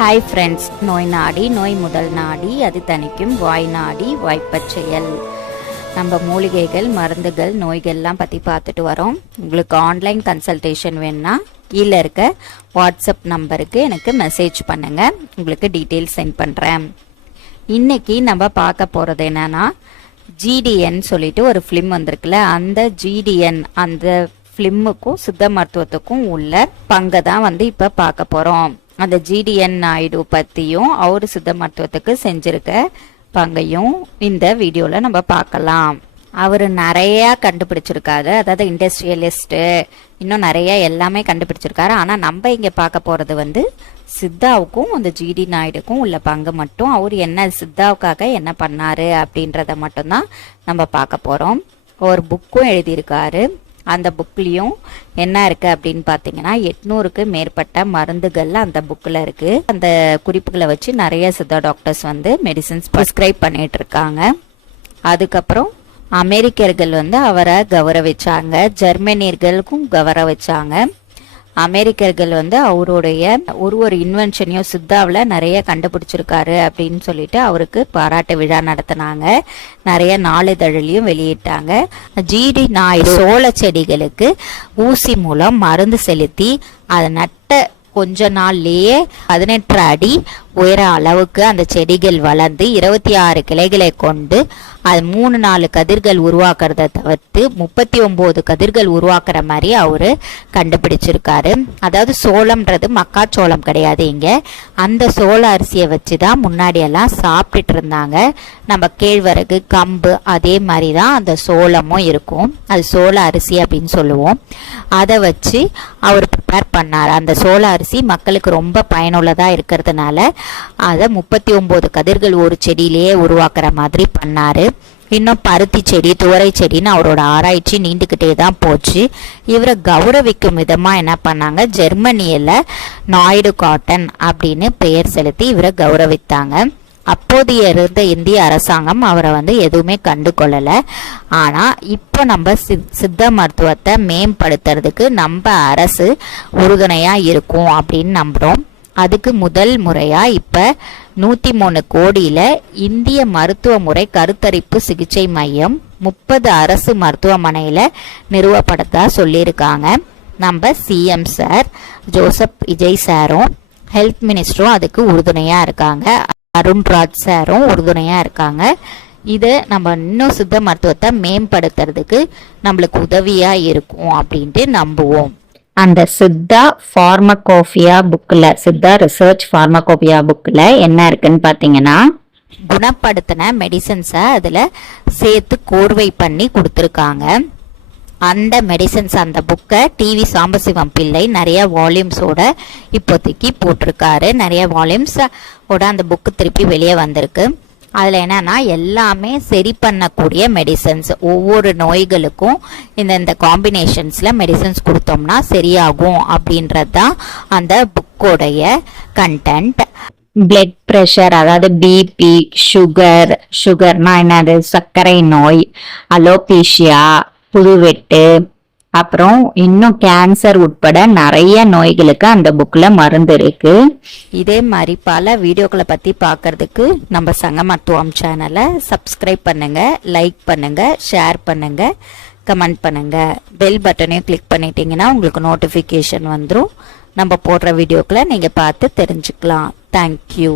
Hi friends, நோய் நாடி நோய் முதல் நாடி அது தணிக்கும் வாய் நாடி வாய்ப்பச் செயல். நம்ம மூலிகைகள் மருந்துகள் நோய்கள்லாம் பற்றி பார்த்துட்டு வரோம். உங்களுக்கு ஆன்லைன் கன்சல்டேஷன் வேணுன்னா கீழே இருக்க வாட்ஸ்அப் நம்பருக்கு எனக்கு மெசேஜ் பண்ணுங்கள், உங்களுக்கு டீட்டெயில்ஸ் சென்ட் பண்ணுறேன். இன்றைக்கி நம்ம பார்க்க போகிறது என்னென்னா ஜிடிஎன் சொல்லிட்டு ஒரு ஃபிலிம் வந்திருக்குல்ல, அந்த ஜிடிஎன் அந்த ஃபிலிமுக்கும் சித்த மருத்துவத்துக்கும் உள்ள பங்கை தான் இப்போ பார்க்க போகிறோம். அந்த ஜிடிஎன் நாயுடு பற்றியும் அவர் சித்த மருத்துவத்துக்கு செஞ்சிருக்க பங்கையும் இந்த வீடியோவில் நம்ம பார்க்கலாம். அவர் நிறையா கண்டுபிடிச்சிருக்காரு, அதாவது இண்டஸ்ட்ரியலிஸ்ட்டு இன்னும் நிறைய எல்லாமே கண்டுபிடிச்சிருக்காரு. ஆனால் நம்ம இங்கே பார்க்க போகிறது சித்தாவுக்கும் அந்த ஜிடி நாயுடுக்கும் உள்ள பங்கு மட்டும், அவர் என்ன சித்தாவுக்காக என்ன பண்ணாரு அப்படின்றத மட்டும்தான் நம்ம பார்க்க போகிறோம். ஒரு புக்கும் எழுதியிருக்காரு. அந்த புக்லேயும் என்ன இருக்குது அப்படின்னு பார்த்தீங்கன்னா 800க்கு மேற்பட்ட மருந்துகள் அந்த புக்கில் இருக்குது. அந்த குறிப்புகளை வச்சு நிறைய சித்தா டாக்டர்ஸ் மெடிசின்ஸ் ப்ரிஸ்கிரைப் பண்ணிட்டு இருக்காங்க. அதுக்கப்புறம் அமெரிக்கர்கள் அவரை கௌரவிச்சாங்க, ஜெர்மனியர்களுக்கும் கௌரவிச்சாங்க. அமெரிக்கர்கள் அவருடைய ஒரு இன்வென்ஷனையும் சித்தாவில் நிறைய கண்டுபிடிச்சிருக்காரு அப்படின்னு சொல்லிட்டு அவருக்கு பாராட்டு விழா நடத்தினாங்க. நிறைய நாளிதழிலையும் வெளியிட்டாங்க. ஜிடி நாயுடு சோள செடிகளுக்கு ஊசி மூலம் மருந்து செலுத்தி அதை நட்ட கொஞ்ச நாள்லேயே 18 அடி உயர அளவுக்கு அந்த செடிகள் வளர்ந்து 26 கிளைகளை கொண்டு அது 3-4 கதிர்கள் உருவாக்குறத தவிர்த்து 39 கதிர்கள் உருவாக்குற மாதிரி அவரு கண்டுபிடிச்சிருக்காரு. அதாவது சோளம்ன்றது மக்காச்சோளம் கிடையாது, இங்க அந்த சோள அரிசியை வச்சுதான் முன்னாடி எல்லாம் சாப்பிட்டுட்டு இருந்தாங்க. நம்ம கேழ்வரகு கம்பு அதே மாதிரி தான் அந்த சோளமும் இருக்கும், அது சோள அரிசி அப்படின்னு சொல்லுவோம். அதை வச்சு அவர் ப்ரிப்பேர் பண்ணார். அந்த சோள அரிசி மக்களுக்கு ரொம்ப பயனுள்ளதா இருக்கிறதுனால அதை 39 கதிர்கள் ஒரு செடியிலேயே உருவாக்குற மாதிரி பண்ணாரு. இன்னும் பருத்தி செடி துவரை செடின்னு அவரோட ஆராய்ச்சி நீண்டுக்கிட்டே தான் போச்சு. இவரை கௌரவிக்கும் விதமா என்ன பண்ணாங்க, ஜெர்மனியில நாயுடு காட்டன் அப்படின்னு பெயர் செலுத்தி இவரை கௌரவித்தாங்க. அப்போதைய இருந்த இந்திய அரசாங்கம் அவரை எதுவுமே கண்டு கொள்ளல. ஆனா இப்போ நம்ம சித்த மருத்துவத்தை மேம்படுத்துறதுக்கு நம்ம அரசு உறுதுணையா இருக்கும் அப்படின்னு நம்புறோம். அதுக்கு முதல் முறையா இப்ப 103 கோடியில இந்திய மருத்துவ முறை கருத்தரிப்பு சிகிச்சை மையம் 30 அரசு மருத்துவமனையில நிறுவப்படத்தா சொல்லியிருக்காங்க. நம்ம சிஎம் சார் ஜோசப் விஜய் சாரும் ஹெல்த் மினிஸ்டரும் அதுக்கு உறுதுணையா இருக்காங்க. அருண்ராஜ் சாரும் உறுதுணையா இருக்காங்க. இது நம்ம இன்னும் சித்த மருத்துவத்தை மேம்படுத்துறதுக்கு நம்மளுக்கு உதவியா இருக்கும் அப்படின்ட்டு நம்புவோம். அந்த சித்தா ஃபார்மகோபியா புக்ல, சித்தா ரிசர்ச் ஃபார்மகோபியா புக்ல என்ன இருக்குன்னு பாத்தீங்கன்னா குணப்படுத்தின மெடிசன்ஸை அதுல சேர்த்து கோர்வை பண்ணி கொடுத்துருக்காங்க. அந்த மெடிசன்ஸ் அந்த புக்கை டிவி சாம்பசிவம் பிள்ளை நிறைய வால்யூம்ஸோட இப்போதைக்கு போட்டிருக்காரு. நிறைய வால்யூம்ஸோட அந்த புக்கு திருப்பி வெளியே வந்திருக்கு. அதில் என்னன்னா எல்லாமே சரி பண்ணக்கூடிய மெடிசன்ஸ், ஒவ்வொரு நோய்களுக்கும் இந்த காம்பினேஷன்ஸில் மெடிசன்ஸ் கொடுத்தோம்னா சரியாகும் அப்படின்றது தான் அந்த புக்கோடைய கண்டென்ட். பிளட் ப்ரெஷர், அதாவது பிபி, சுகர்னா என்னது, சர்க்கரை நோய், அலோபேஷியா, புதுவெட்டு, அப்புறம் இன்னும் கேன்சர் உட்பட நிறைய நோய்களுக்கு அந்த புக்ல மருந்து இருக்கு. இதே மாதிரி பல வீடியோக்களை பத்தி பார்க்கறதுக்கு நம்ம சங்க மருத்துவம் சேனலை சப்ஸ்கிரைப் பண்ணுங்க, லைக் பண்ணுங்க, ஷேர் பண்ணுங்க, கமெண்ட் பண்ணுங்க. பெல் பட்டனையும் கிளிக் பண்ணிட்டீங்கன்னா உங்களுக்கு நோட்டிஃபிகேஷன் வந்துடும். நம்ம போடுற வீடியோக்களை நீங்க பார்த்து தெரிஞ்சுக்கலாம். தேங்க்யூ.